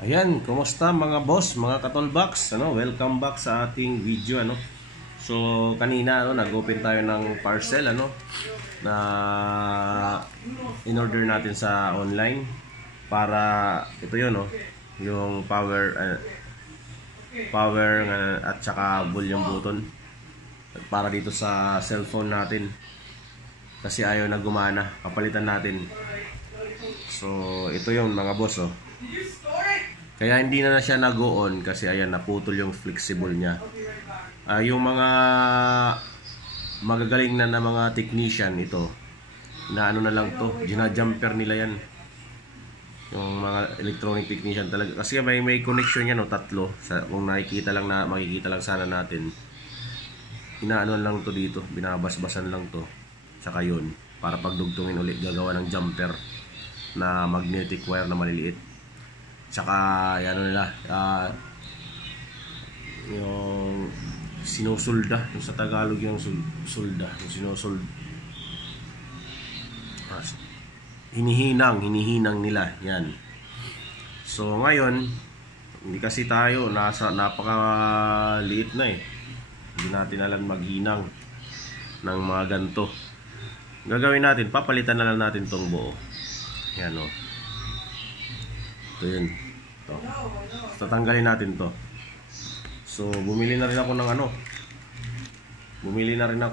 Ayan, kumusta mga boss, mga katolbox? Welcome back sa ating video So kanina nag-open tayo ng parcel na in-order natin sa online para ito 'yun yung power at saka volume button para dito sa cellphone natin. Kasi ayaw na gumana, papalitan natin. So ito 'yung mga boss Kaya hindi na siya nag-on kasi ayan, naputol yung flexible niya. Yung mga magagaling na mga technician ito, na na lang to, gina-jumper nila yan. Yung mga electronic technician talaga. Kasi may connection yan tatlo. Kung makikita lang sana natin. Inaano lang to dito, binabasbasan lang to. Tsaka yun, para pagdugtungin ulit gagawa ng jumper na magnetic wire na maliliit. Tsaka yung sinusulda, yung sa Tagalog yung sulda, yung sinusulda, hinihinang nila yan. So ngayon hindi kasi tayo napakaliit na hindi natin alam maghinang ng mga ganito. Gagawin natin, papalitan na lang natin tong buo. Yan ito yun. Tatanggalin natin to. So bumili na rin ako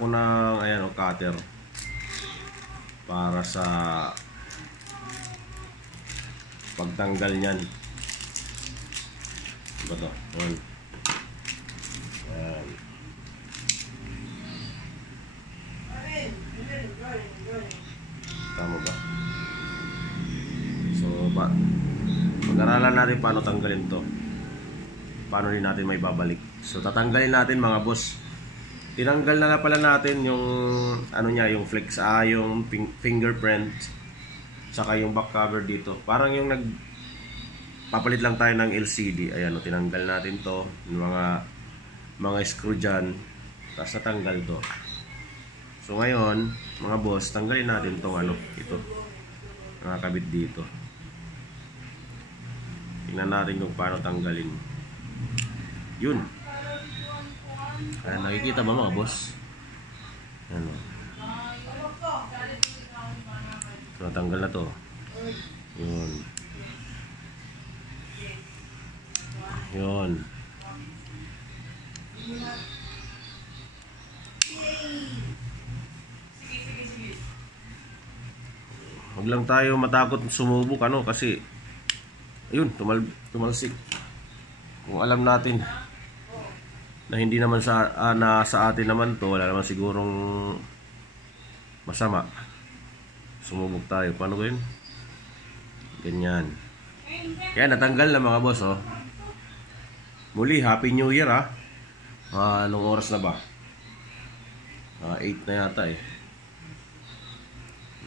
ng cutter para sa pagtanggal niyan. Ba to? Yan. Tama ba? So pag-aralan natin paano tanggalin to, paano din natin may babalik. So tatanggalin natin mga boss. Tinanggal na pala natin yung yung flex, yung fingerprint, saka yung back cover dito. Parang yung papalit lang tayo ng LCD. Ayan tinanggal natin to, yung mga screw dyan, tapos natanggal to. So ngayon mga boss, tanggalin natin tong ito nakakabit dito. Tingnan natin kung paano tanggalin. Yun. Nakikita ba mga boss? So natanggal na to. Yun. Yun. Huwag lang tayo matakot sumubok kasi ayun, tumalsik. Kung alam natin na hindi naman sa atin naman to, wala naman sigurong masama, sumubok tayo. Paano ko yun? Ganyan. Kaya natanggal na mga boss Muli, Happy New Year anong oras na ba? 8 na yata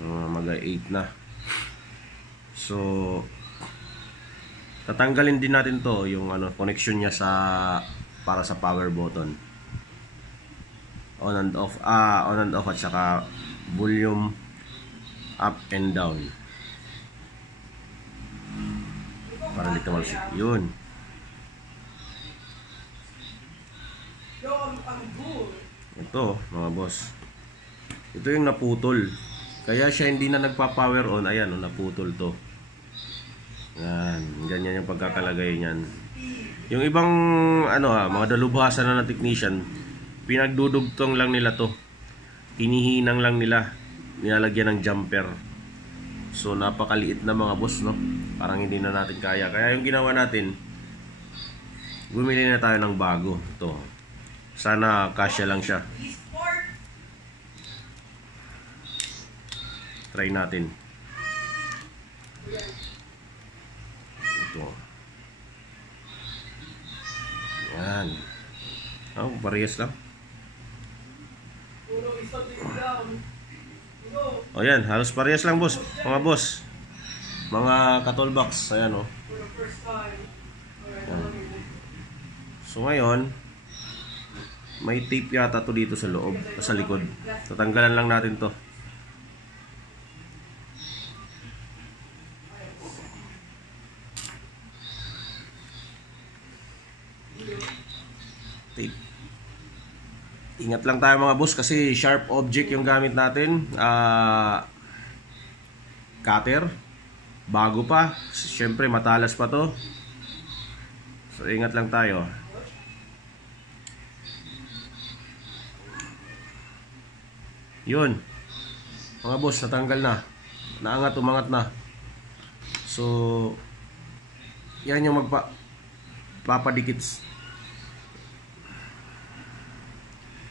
mag-8 na. So tatanggalin din natin to, yung connection niya para sa power button, on and off at saka volume up and down, para hindi tumalsik. Yun. Ito mga boss, ito yung naputol, kaya siya hindi na nagpa-power on. Ayan naputol to. Yan, ganyan yung pagkakalagay niyan. Yung ibang mga dalubhasa na technician, pinagdudugtong lang nila to, hinihinang lang nila, nilalagyan ng jumper. So napakaliit na mga boss parang hindi na natin kaya. Kaya yung ginawa natin, bumili na tayo ng bago. Ito, sana kasya lang siya. Try natin. Ito. Yan. Parehas lang. Yan, halos parehas lang boss. Mga boss, mga katolbox. Ayan Yan. So ngayon, may tape yata to dito sa loob, sa likod. Tatanggalan lang natin to. tape. Ingat lang tayo mga boss kasi sharp object yung gamit natin. Cutter. Bago pa. Siyempre matalas pa to. So ingat lang tayo. Yun. Mga boss, natanggal na. Naangat, umangat na. So yan yung papadikit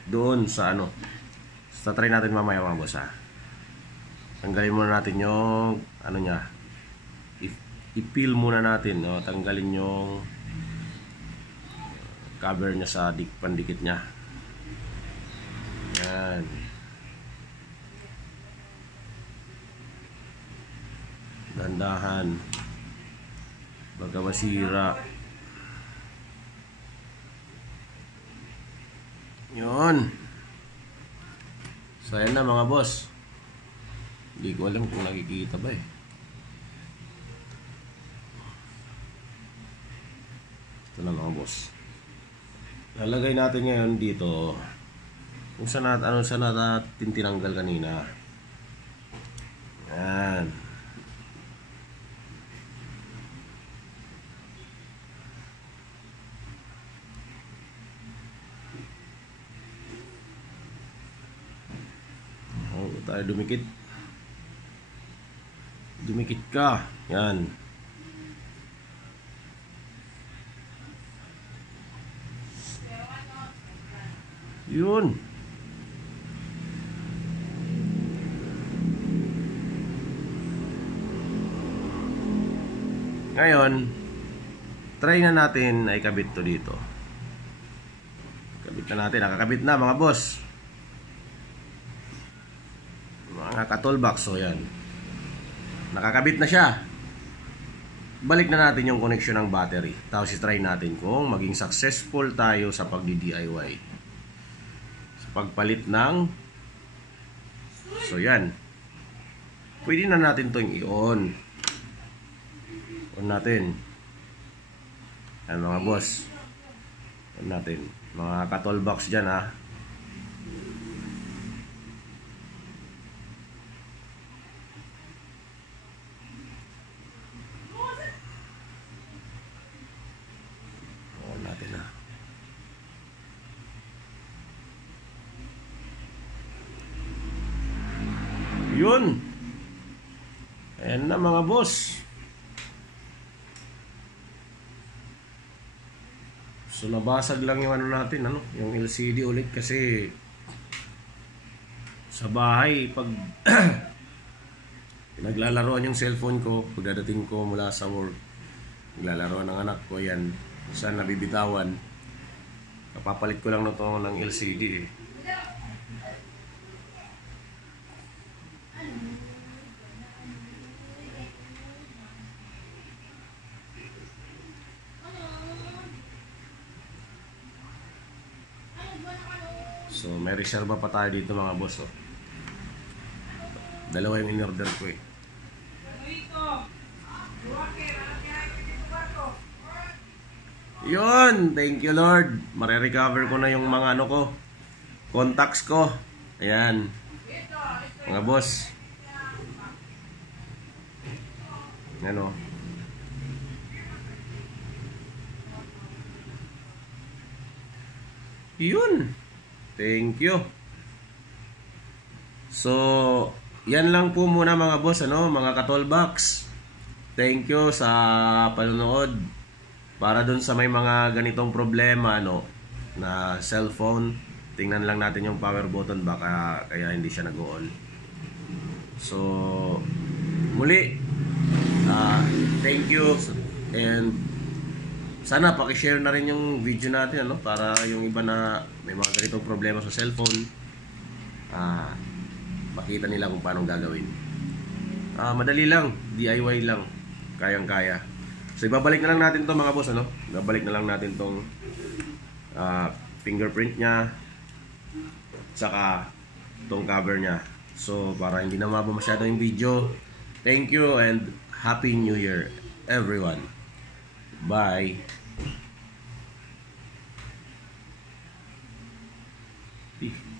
doon sa ano. So try natin mamaya mga boss ha. Tanggalin muna natin yung ano nya. I-peel muna natin, no? Tanggalin yung cover nya sa pandikit nya. Yan. Dandahan. Baka masira. Yun. So ayan na mga boss. Hindi ko alam kung nakikita ba eh. Ito na mga boss. Lalagay natin ngayon dito kung saan natin tinanggal kanina. Yan. Tayo dumikit ka. Yan. Yun. Ngayon try na natin ay kabit to dito. Kabit na natin. Nakakabit na mga boss. Mga ka-toolbox, so yan. Nakakabit na siya. Balik na natin yung connection ng battery. Tapos i-try natin kung maging successful tayo sa pagdi-DIY. Sa pagpalit ng so yan. Pwede na natin itong i-on. On natin. Yan mga boss. On natin. Mga ka-toolbox dyan ha. Yun. Ayan na mga boss. So nabasag lang yung ano natin, yung LCD ulit kasi sa bahay pag naglalaroan yung cellphone ko, pagdating ko mula sa work, naglalaroan ng anak ko yan, saan nabibitawan. Kapapalit ko lang na to ng LCD eh. So may reserva pa tayo dito mga boss oh. Dalawa yung in-order ko eh. Yun, thank you Lord. Mare-recover ko na yung mga ano ko, contacts ko. Ayan. Mga boss. Ano? Yun. Thank you. So, yan lang po muna mga boss, mga ka-toolbox. Thank you sa panonood. Para dun sa may mga ganitong problema, na cellphone, tingnan lang natin yung power button baka kaya hindi siya nag-on. So, muli, thank you and sana paki-share na rin yung video natin para yung iba na may mga ganitong problema sa cellphone makita nila kung paano gagawin. Madali lang, DIY lang, kayang-kaya. So ibabalik na lang natin to mga boss, ibabalik na lang natin tong fingerprint nya saka tong cover nya. So para hindi na mababa masyado yung video. Thank you and Happy New Year everyone. Bye. 50.